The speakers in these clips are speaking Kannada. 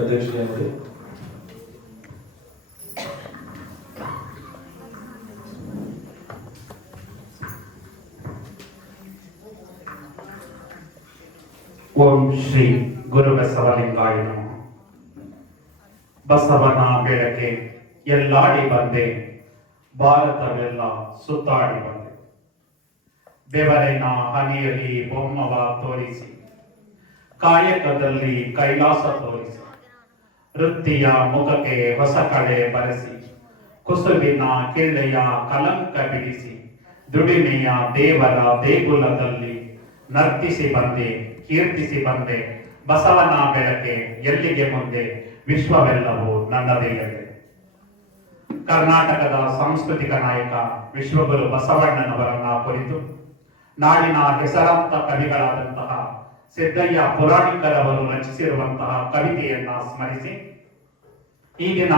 ಅಧ್ಯಕ್ಷರೇ ನೋಡಿ ಓಂ ಶ್ರೀ ಗುರು ಬಸವಲಿಂಗಾಯ ಬಸವನ ಬೆಳಕೆ ಎಲ್ಲಾಡಿ ಬಂದೆ, ಭಾರತವೆಲ್ಲ ಸುತ್ತಾಡಿ ಬಂದೆ. ಬೆವರಿನ ಹನಿಯಲ್ಲಿ ಬೊಮ್ಮವ ತೋರಿಸಿ, ಕಾಯಕದಲ್ಲಿ ಕೈಲಾಸ ತೋರಿಸಿ ವೃತ್ತಿಯ ಮುಖಕ್ಕೆ ಹೊಸ ಕಳೆ ಬರೆಸಿ, ಕುಸುಬಿನ ಕಿಳೆಯ ಕಲಂಕ ಬಿಡಿಸಿ ದುಡಿಮೆಯ ದೇವರ ದೇಗುಲದಲ್ಲಿ ನರ್ತಿಸಿ ಬಂದೆ, ಕೀರ್ತಿಸಿ ಬಂದೆ, ಬಸವನ ಬೆಳಕೆ ಎಲ್ಲಿಗೆ ಮುಂದೆ, ವಿಶ್ವವೆಲ್ಲವೂ ನನ್ನದಿಲ್ಲದೆ. ಕರ್ನಾಟಕದ ಸಾಂಸ್ಕೃತಿಕ ನಾಯಕ ವಿಶ್ವಗುರು ಬಸವಣ್ಣನವರನ್ನ ಕುರಿತು, ನಾಡಿನ ಹೆಸರಾಂತ ಕವಿಗಳಾದಂತಹ ಸಿದ್ದಯ್ಯ ಪುರಾಣಿಕರವರು ರಚಿಸಿರುವಂತಹ ಕವಿತೆಯನ್ನ ಸ್ಮರಿಸಿ ಈ ದಿನ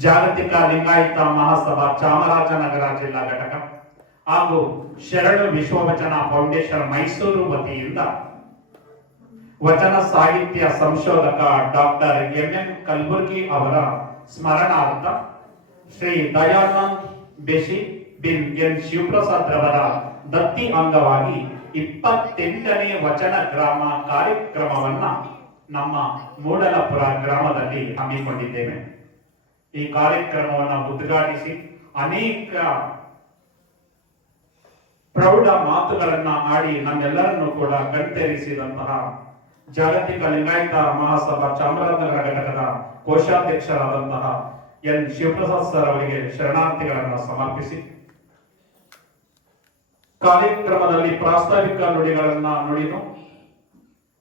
ಜಾಗತಿಕ ಲಿಂಗಾಯತ ಮಹಾಸಭಾ ಚಾಮರಾಜನಗರ ಜಿಲ್ಲಾ ಘಟಕ ಹಾಗೂ ಶರಣು ವಿಶ್ವವಚನ ಫೌಂಡೇಶನ್ ಮೈಸೂರು ವತಿಯಿಂದ ವಚನ ಸಾಹಿತ್ಯ ಸಂಶೋಧಕ ಡಾಕ್ಟರ್ ಎಂ ಎಂ ಕಲ್ಬುರ್ಗಿ ಅವರ ಸ್ಮರಣಾರ್ಥ ಶ್ರೀ ದಯಾನಂದ್ ಬೆಶಿ ಬಿನ್ ಎನ್ ಶಿವಪ್ರಸಾದ್ ರವರ ದತ್ತಿ ಅಂಗವಾಗಿ ಇಪ್ಪತ್ತೆಂಟನೇ ವಚನ ಗ್ರಾಮ ಕಾರ್ಯಕ್ರಮವನ್ನ ನಮ್ಮ ಮೂಡಲಪುರ ಗ್ರಾಮದಲ್ಲಿ ಹಮ್ಮಿಕೊಂಡಿದ್ದೇವೆ. ಈ ಕಾರ್ಯಕ್ರಮವನ್ನು ಉದ್ಘಾಟಿಸಿ ಅನೇಕ ಪ್ರೌಢ ಮಾತುಗಳನ್ನ ಆಡಿ ನಮ್ಮೆಲ್ಲರನ್ನು ಕೂಡ ಕಣ್ತೆರೆಸಿದಂತಹ ಜಾಗತಿಕ ಲಿಂಗಾಯತ ಮಹಾಸಭಾ ಚಾಮರಾಜನಗರ ಘಟಕದ ಕೋಶಾಧ್ಯಕ್ಷರಾದಂತಹ ಎನ್ ಶಿವಪ್ರಸಾದ್ ಸರ್ ಅವರಿಗೆ ಶರಣಾರ್ಥಿಗಳನ್ನು ಸಮರ್ಪಿಸಿ. ಕಾರ್ಯಕ್ರಮದಲ್ಲಿ ಪ್ರಾಸ್ತಾವಿಕ ನುಡಿಗಳನ್ನ ನುಡಿದು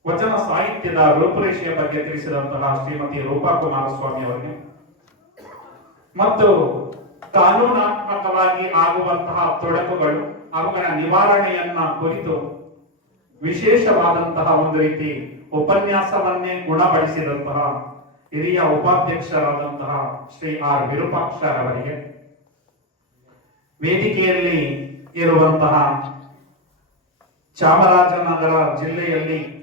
ವಚನ ಸಾಹಿತ್ಯದ ರೂಪುರೇಷೆಯ ಬಗ್ಗೆ ತಿಳಿಸಿದಂತಹ ಶ್ರೀಮತಿ ರೂಪಾ ಕುಮಾರಸ್ವಾಮಿ ಅವರಿಗೆ. ಮತ್ತು ಕಾನೂನಾತ್ಮಕವಾಗಿ ಆಗುವಂತಹ ತೊಡಕುಗಳು, ಅವುಗಳ ನಿವಾರಣೆಯನ್ನ ಕುರಿತು ವಿಶೇಷವಾದಂತಹ ಒಂದು ರೀತಿ ಉಪನ್ಯಾಸವನ್ನೇ ಗುಣಪಡಿಸಿದಂತಹ ಹಿರಿಯ ಉಪಾಧ್ಯಕ್ಷರಾದಂತಹ ಶ್ರೀ ಆರ್ ವಿರೂಪಾಕ್ಷ ಅವರಿಗೆ. ವೇದಿಕೆಯಲ್ಲಿ ಇರುವಂತಹ ಚಾಮರಾಜನಗರ ಜಿಲ್ಲೆಯಲ್ಲಿ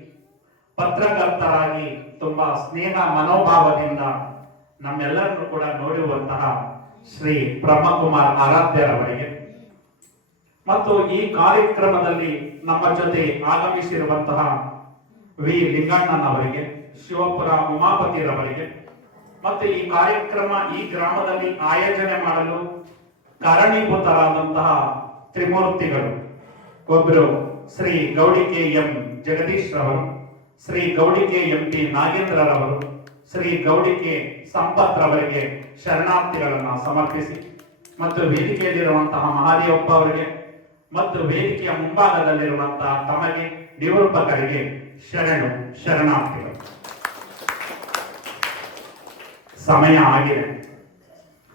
ಪತ್ರಕರ್ತರಾಗಿ ತುಂಬಾ ಸ್ನೇಹ ಮನೋಭಾವದಿಂದ ನಮ್ಮೆಲ್ಲರನ್ನು ಕೂಡ ನೋಡಿರುವಂತಹ ಶ್ರೀ ಬ್ರಹ್ಮಕುಮಾರ್ ಆರಾಧ್ಯರವರಿಗೆ. ಮತ್ತು ಈ ಕಾರ್ಯಕ್ರಮದಲ್ಲಿ ನಮ್ಮ ಜೊತೆ ಆಗಮಿಸಿರುವಂತಹ ವಿ ಲಿಂಗಣ್ಣನವರಿಗೆ, ಶಿವಪುರ ಉಮಾಪತಿರವರಿಗೆ, ಮತ್ತು ಈ ಕಾರ್ಯಕ್ರಮ ಈ ಗ್ರಾಮದಲ್ಲಿ ಆಯೋಜನೆ ಮಾಡಲು ಕಾರಣೀಭೂತರಾದಂತಹ ತ್ರಿಮೂರ್ತಿಗಳು. ಒಬ್ಬರು ಶ್ರೀ ಗೌಡಿಕೆ ಎಂ ಜಗದೀಶ್ ರವರು. ಶ್ರೀ ಗೌಡಿಕೆ ಎಂ ಪಿ ನಾಗೇಂದ್ರರವರು, ಶ್ರೀ ಗೌಡಿಕೆ ಸಂಪತ್ ರವರಿಗೆ ಶರಣಾರ್ಥಿಗಳನ್ನು ಸಮರ್ಪಿಸಿ ಮತ್ತು ವೇದಿಕೆಯಲ್ಲಿರುವಂತಹ ಮಹಾದೇವಪ್ಪ ಅವರಿಗೆ ಮತ್ತು ವೇದಿಕೆಯ ಮುಂಭಾಗದಲ್ಲಿರುವಂತಹ ತಮಗೆ ನಿರೂಪಕರಿಗೆ ಶರಣು ಶರಣಾರ್ಥಿಗಳು. ಸಮಯ ಆಗಿದೆ.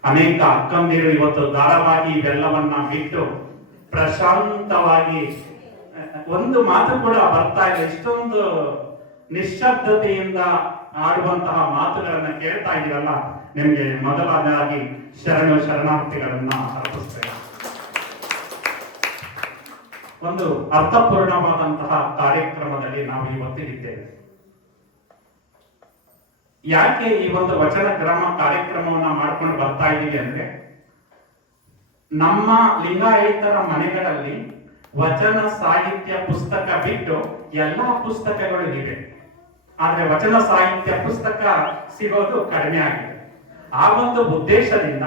ಅನೇಕ ಅಕ್ಕಂದಿರು ಇವತ್ತು ದಾರವಾಗಿ ಇವೆಲ್ಲವನ್ನ ಬಿಟ್ಟು ಪ್ರಶಾಂತವಾಗಿ ಒಂದು ಮಾತು ಕೂಡ ಬರ್ತಾ ಇಲ್ಲ. ಇಷ್ಟೊಂದು ನಿಶ್ಶಬ್ದತೆಯಿಂದ ಆಡುವಂತಹ ಮಾತುಗಳನ್ನ ಕೇಳ್ತಾ ಇದ್ದೀರಲ್ಲ ನಿಮಗೆ ಮೊದಲಾದಾಗಿ ಶರಣ ಶರಣಾರ್ಥಿಗಳನ್ನ ಅರ್ಪಿಸ್ತೇವೆ ಒಂದು ಅರ್ಥಪೂರ್ಣವಾದಂತಹ ಕಾರ್ಯಕ್ರಮದಲ್ಲಿ ನಾವು ಇವತ್ತಿದ್ದೇವೆ ಯಾಕೆ ಈ ಒಂದು ವಚನ ಕ್ರಮ ಕಾರ್ಯಕ್ರಮವನ್ನ ಮಾಡ್ಕೊಂಡು ಬರ್ತಾ ಇದ್ದೀವಿ ಅಂದ್ರೆ, ನಮ್ಮ ಲಿಂಗಾಯತರ ಮನೆಗಳಲ್ಲಿ ವಚನ ಸಾಹಿತ್ಯ ಪುಸ್ತಕ ಬಿಟ್ಟು ಎಲ್ಲಾ ಪುಸ್ತಕಗಳು ಇವೆ. ಆದ್ರೆ ವಚನ ಸಾಹಿತ್ಯ ಪುಸ್ತಕ ಸಿಗೋದು ಕಡಿಮೆ ಆಗಿದೆ. ಆ ಒಂದು ಉದ್ದೇಶದಿಂದ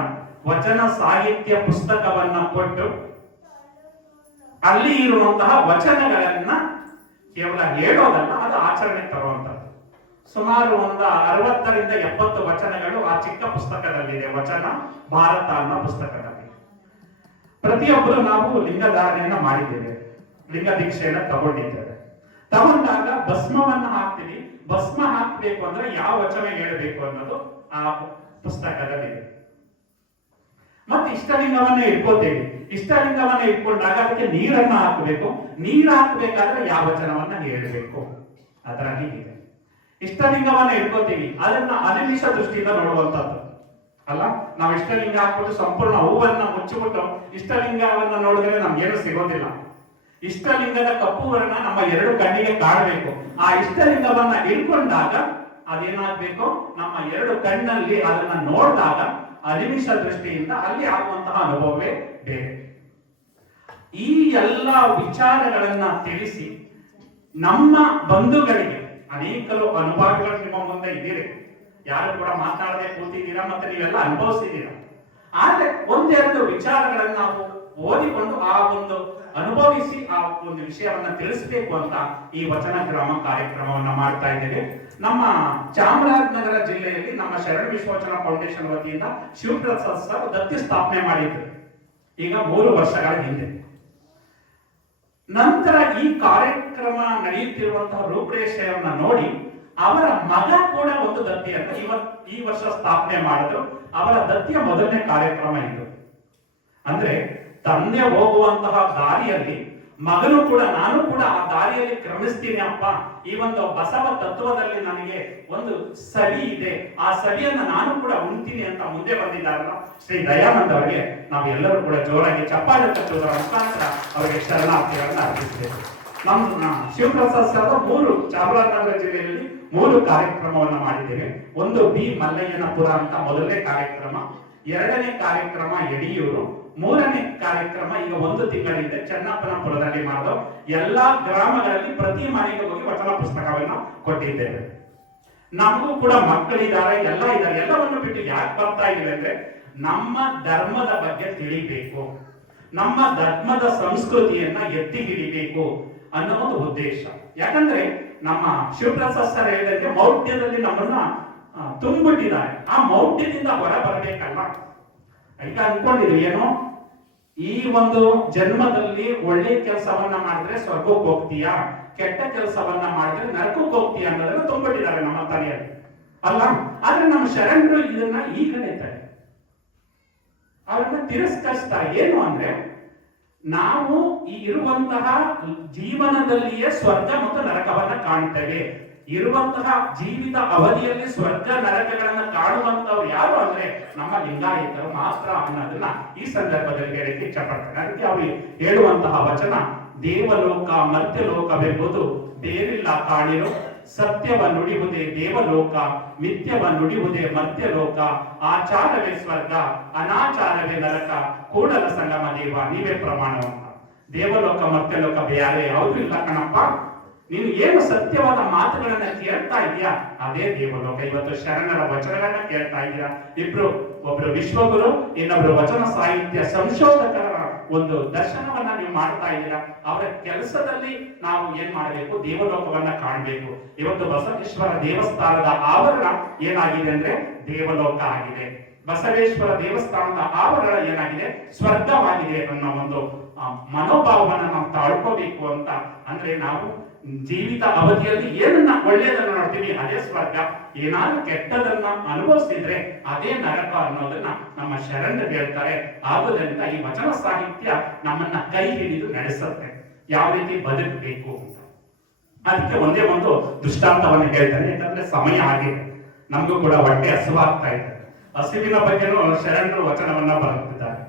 ವಚನ ಸಾಹಿತ್ಯ ಪುಸ್ತಕವನ್ನ ಕೊಟ್ಟು ಅಲ್ಲಿ ಇರುವಂತಹ ವಚನಗಳನ್ನ ಕೇವಲ ಹೇಳೋದಲ್ಲ, ಅದು ಆಚರಣೆ ತರುವಂತದ್ದು ಸುಮಾರು ಒಂದು ಅರವತ್ತರಿಂದ ಎಪ್ಪತ್ತು ವಚನಗಳು ಆ ಚಿಕ್ಕ ಪುಸ್ತಕದಲ್ಲಿದೆ. ವಚನ ಭಾರತ ಅನ್ನೋ ಪುಸ್ತಕದಲ್ಲಿ. ಪ್ರತಿಯೊಬ್ಬರು ನಾವು ಲಿಂಗಧಾರಣೆಯನ್ನ ಮಾಡಿದ್ದೇವೆ. ಲಿಂಗ ದೀಕ್ಷೆಯನ್ನ ತಗೊಂಡಿದ್ದೇವೆ. ತಗೊಂಡಾಗ ಭಸ್ಮವನ್ನ ಭಸ್ಮ ಹಾಕ್ಬೇಕು ಅಂದ್ರೆ ಯಾವ ವಚನ ಹೇಳಬೇಕು ಅನ್ನೋದು ಆ ಪುಸ್ತಕದಲ್ಲಿ ಮತ್ತೆ ಇಷ್ಟಲಿಂಗವನ್ನ ಇಟ್ಕೋತೇವೆ ಇಷ್ಟಲಿಂಗವನ್ನ ಇಟ್ಕೊಂಡಾಗ ಅದಕ್ಕೆ ನೀರನ್ನ ಹಾಕಬೇಕು. ನೀರು ಹಾಕಬೇಕಾದ್ರೆ ಯಾವ ವಚನವನ್ನ ಹೇಳಬೇಕು? ಅದರ ಹೀಗಿದೆ ಇಷ್ಟಲಿಂಗವನ್ನ ಇಟ್ಕೋತೀವಿ ಅದನ್ನ ಅನಿಮಿಷ ದೃಷ್ಟಿಯಿಂದ ನೋಡುವಂತದ್ದು ಅಲ್ಲ? ನಾವು ಇಷ್ಟಲಿಂಗ ಹಾಕ್ಬಿಟ್ಟು ಸಂಪೂರ್ಣ ಹೂವನ್ನ ಮುಚ್ಚಿಬಿಟ್ಟು ಇಷ್ಟಲಿಂಗವನ್ನ ನೋಡಿದ್ರೆ ನಮ್ಗೇನು ಸಿಗೋದಿಲ್ಲ. ಇಷ್ಟಲಿಂಗದ ಕಪ್ಪು ವರ್ಣ ನಮ್ಮ ಎರಡು ಕಣ್ಣಿಗೆ ಕಾಣಬೇಕು. ಆ ಇಷ್ಟಲಿಂಗವನ್ನ ಇಟ್ಕೊಂಡಾಗ ಅದೇನಾಗ್ಬೇಕು? ನಮ್ಮ ಎರಡು ಕಣ್ಣಲ್ಲಿ ಅದನ್ನ ನೋಡಿದಾಗ ಅನಿಮಿಷ ದೃಷ್ಟಿಯಿಂದ ಅಲ್ಲಿ ಆಗುವಂತಹ ಅನುಭವವೇ ಬೇರೆ. ಈ ಎಲ್ಲ ವಿಚಾರಗಳನ್ನ ತಿಳಿಸಿ ನಮ್ಮ ಬಂಧುಗಳಿಗೆ, ಅನೇಕರು ಅನುಭವಗಳು ನಿಮ್ಮ ಮುಂದೆ ಇದ್ದೀರಿ. ಯಾರು ಕೂಡ ಮಾತನಾಡದೆ ಕೂತಿದ್ದೀರಾ ಮತ್ತೆ ನೀವೆಲ್ಲ ಅನುಭವಿಸಿದ್ದೀರಾ? ಆದ್ರೆ ಒಂದೆರಡು ವಿಚಾರಗಳನ್ನ ನಾವು ಓದಿಕೊಂಡು ಆ ಒಂದು ಅನುಭವಿಸಿ ಆ ಒಂದು ವಿಷಯವನ್ನ ತಿಳಿಸಬೇಕು ಅಂತ ಈ ವಚನ ಗ್ರಾಮ ಕಾರ್ಯಕ್ರಮವನ್ನು ಮಾಡ್ತಾ ಇದ್ದೇವೆ. ನಮ್ಮ ಚಾಮರಾಜನಗರ ಜಿಲ್ಲೆಯಲ್ಲಿ ನಮ್ಮ ಶರಣ ವಿಶ್ವಚನ ಫೌಂಡೇಶನ್ ವತಿಯಿಂದ ಶಿವಪ್ರಸಾದ್ ಸರ್ ದತ್ತಿ ಸ್ಥಾಪನೆ ಮಾಡಿದ್ರು. ಈಗ ಮೂರು ವರ್ಷಗಳ ಹಿಂದೆ. ನಂತರ ಈ ಕಾರ್ಯಕ್ರಮ ನಡೆಯುತ್ತಿರುವಂತಹ ರೂಪರೇಷೆಯನ್ನ ನೋಡಿ ಅವರ ಮಗ ಕೂಡ ಒಂದು ದತ್ತಿಯನ್ನು ಈ ವರ್ಷ ಸ್ಥಾಪನೆ ಮಾಡಿದ್ರು. ಅವರ ದತ್ತಿಯ ಮೊದಲನೇ ಕಾರ್ಯಕ್ರಮ ಇದು. ಅಂದ್ರೆ ತಂದೆ ಹೋಗುವಂತಹ ದಾರಿಯಲ್ಲಿ, ಮಗನು ಕೂಡ, ನಾನು ಕೂಡ ಆ ದಾರಿಯಲ್ಲಿ ಕ್ರಮಿಸ್ತೀನಿ ಅಪ್ಪ. ಈ ಒಂದು ಬಸವ ತತ್ವದಲ್ಲಿ ನನಗೆ ಒಂದು ಸವಿ ಇದೆ. ಆ ಸವಿಯನ್ನ ನಾನು ಕೂಡ ಉಣ್ತೀನಿ ಅಂತ ಮುಂದೆ ಬಂದಿದ್ದಾರಲ್ಲ, ಶ್ರೀ ದಯಾನಂದ ಅವರಿಗೆ ನಾವು ಎಲ್ಲರೂ ಕೂಡ ಜೋರಾಗಿ ಚಪ್ಪಾಳೆ ತಟ್ಟುವುದರ ಮುಖಾಂತರ ಅವರಿಗೆ ಶರಣಾರ್ಥಿಗಳನ್ನ ಅರ್ಪಿಸಿದ್ದೇವೆ ನಮ್ಮ ಶಿವಪ್ರಸಾದ್ ಸರ್ ಮೂರು ಚಾಮರಾಜನಗರ ಜಿಲ್ಲೆಯಲ್ಲಿ ಮೂರು ಕಾರ್ಯಕ್ರಮವನ್ನು ಮಾಡಿದ್ದೇವೆ. ಒಂದು ಬಿ ಮಲ್ಲಯ್ಯನಪುರ ಅಂತ ಮೊದಲನೇ ಕಾರ್ಯಕ್ರಮ, ಎರಡನೇ ಕಾರ್ಯಕ್ರಮ ಯಡಿಯೂರು ಮೂರನೇ ಕಾರ್ಯಕ್ರಮ ಈಗ ಒಂದು ತಿಂಗಳಿಂದ ಚನ್ನಪ್ಪನಪುರದಲ್ಲಿ ಮಾಡೋ ಎಲ್ಲಾ ಗ್ರಾಮಗಳಲ್ಲಿ ಪ್ರತಿ ಮನೆಗೆ ಹೋಗಿ ವಚನ ಪುಸ್ತಕವನ್ನ ಕೊಟ್ಟಿದ್ದೇವೆ. ನಮಗೂ ಕೂಡ ಮಕ್ಕಳಿದ್ದಾರೆ, ಎಲ್ಲ ಇದ್ದಾರೆ, ಎಲ್ಲವನ್ನು ಬಿಟ್ಟು ಯಾಕೆ ಬರ್ತಾ ಇದ್ದೀವಿ ಅಂದ್ರೆ ನಮ್ಮ ಧರ್ಮದ ಬಗ್ಗೆ ತಿಳಿಬೇಕು. ನಮ್ಮ ಧರ್ಮದ ಸಂಸ್ಕೃತಿಯನ್ನ ಎತ್ತಿ ಹಿಡಿಬೇಕು ಅನ್ನೋ ಒಂದು ಉದ್ದೇಶ. ಯಾಕಂದ್ರೆ ನಮ್ಮ ಶಿವಪ್ರಸಾದ್ ಸರ್ ಹೇಳಿದಂತೆ ಮೌಢ್ಯದಲ್ಲಿ ನಮ್ಮನ್ನ ತುಂಬಿಟ್ಟಿದ್ದಾರೆ. ಆ ಮೌಢ್ಯದಿಂದ ಹೊರ ಬರಬೇಕಲ್ಲ ಈಗ ಅನ್ಕೊಂಡಿದ್ವಿ ಏನು? ಈ ಒಂದು ಜನ್ಮದಲ್ಲಿ ಒಳ್ಳೆ ಕೆಲಸವನ್ನ ಮಾಡಿದ್ರೆ ಸ್ವರ್ಗಕ್ಕೆ ಹೋಗ್ತೀಯಾ? ಕೆಟ್ಟ ಕೆಲಸವನ್ನ ಮಾಡಿದ್ರೆ ನರಕಕ್ಕೆ ಹೋಗ್ತೀಯ ಅನ್ನೋದನ್ನ ತುಂಬಿಟ್ಟಿದ್ದಾರೆ ನಮ್ಮ ತಲೆಯಲ್ಲಿ. ಅಲ್ಲ? ಆದ್ರೆ ನಮ್ಮ ಶರಣರು ಇದನ್ನ ಈಗ ಹೇಳ್ತಾರೆ. ಅವರನ್ನ ತಿರಸ್ಕರಿಸ್ತಾರೆ ಏನು ಅಂದ್ರೆ, ನಾವು ಈ ಇರುವಂತಹ ಜೀವನದಲ್ಲಿಯೇ ಸ್ವರ್ಗ ಮತ್ತು ನರಕವನ್ನ ಕಾಣ್ತೇವೆ. ಇರುವಂತಹ ಜೀವಿತ ಅವಧಿಯಲ್ಲಿ ಸ್ವರ್ಗ ನರಕಗಳನ್ನ ಕಾಣುವಂತವ್ರು ಯಾರು ಅಂದ್ರೆ ನಮ್ಮ ಲಿಂಗಾಯತರು ಮಾತ್ರ ಅನ್ನೋದನ್ನ ಈ ಸಂದರ್ಭದಲ್ಲಿ ಹೇಳಕ್ಕೆ ಇಷ್ಟಪಡ್ತಾರೆ ಅದಕ್ಕೆ ಅವರು ಹೇಳುವಂತಹ ವಚನ, ದೇವಲೋಕ, ಮರ್ತ್ಯಲೋಕವೆಂಬುದು ಬೇರಿಲ್ಲ ಕಾಣಿರು, ಸತ್ಯವ ನುಡಿಯುವುದೇ ದೇವಲೋಕ, ಮಿಥ್ಯವ ನುಡಿಯುವುದೇ ಮರ್ತ್ಯಲೋಕ, ಆಚಾರವೇ ಸ್ವರ್ಗ, ಅನಾಚಾರವೇ ನರಕ, ಕೂಡಲ ಸಂಗಮ ದೇವ, ನೀವೇ ಪ್ರಮಾಣ ಅಂತ ದೇವಲೋಕ, ಮರ್ತ್ಯಲೋಕ ಬೇರೆ ಯಾವುದು ಇಲ್ಲ ಕಣಪ್ಪ. ನೀನು ಏನು ಸತ್ಯವಾದ ಮಾತುಗಳನ್ನ ಕೇಳ್ತಾ ಇದೆಯಾ ಅದೇ ದೇವಲೋಕ. ಇವತ್ತು ಶರಣರ ವಚನಗಳನ್ನ ಕೇಳ್ತಾ ಇದೀರಾ ಇಬ್ರು, ಒಬ್ರು ವಿಶ್ವಗುರು, ಇನ್ನೊಬ್ರು ವಚನ ಸಾಹಿತ್ಯ ಸಂಶೋಧಕರ ಒಂದು ದರ್ಶನವನ್ನ ನೀವು ಮಾಡ್ತಾ ಇದ್ದೀರಾ? ಅವರ ಕೆಲಸದಲ್ಲಿ ನಾವು ಏನ್ ಮಾಡಬೇಕು? ದೇವಲೋಕವನ್ನ ಕಾಣಬೇಕು. ಇವತ್ತು ಬಸವೇಶ್ವರ ದೇವಸ್ಥಾನದ ಆವರಣ ಏನಾಗಿದೆ ಅಂದ್ರೆ ದೇವಲೋಕ ಆಗಿದೆ. ಬಸವೇಶ್ವರ ದೇವಸ್ಥಾನದ ಆವರಣ ಏನಾಗಿದೆ? ಸ್ವರ್ಗವಾಗಿದೆ ಅನ್ನೋ ಒಂದು ಮನೋಭಾವವನ್ನ ನಾವು ತಾಳ್ಕೋಬೇಕು ಅಂತ ಅಂದ್ರೆ ನಾವು ಜೀವಿತ ಅವಧಿಯಲ್ಲಿ ಏನನ್ನ ಒಳ್ಳೆಯದನ್ನ ನೋಡ್ತೀವಿ ಅದೇ ಸ್ವರ್ಗ. ಏನಾದ್ರು ಕೆಟ್ಟದನ್ನ ಅನುಭವಿಸಿದ್ರೆ ಅದೇ ನರಕ ಅನ್ನೋದನ್ನ ನಮ್ಮ ಶರಣರು ಹೇಳ್ತಾರೆ. ಆದುದರಿಂದ ಈ ವಚನ ಸಾಹಿತ್ಯ ನಮ್ಮನ್ನ ಕೈ ಹಿಡಿದು ನಡೆಸುತ್ತೆ. ಯಾವ ರೀತಿ ಬದುಕಬೇಕು ಅದಕ್ಕೆ ಒಂದೇ ಒಂದು ದೃಷ್ಟಾಂತವನ್ನು ಹೇಳ್ತಾನೆ, ಯಾಕಂದ್ರೆ ಸಮಯ ಆಗಿದೆ. ನಮಗೂ ಕೂಡ ಹೊಟ್ಟೆ ಹಸುವಾಗ್ತಾ ಇದೆ. ಹಸಿವಿನ ಬಗ್ಗೆನೂ ಶರಣರು ವಚನವನ್ನ ಬರುತ್ತಿದ್ದಾರೆ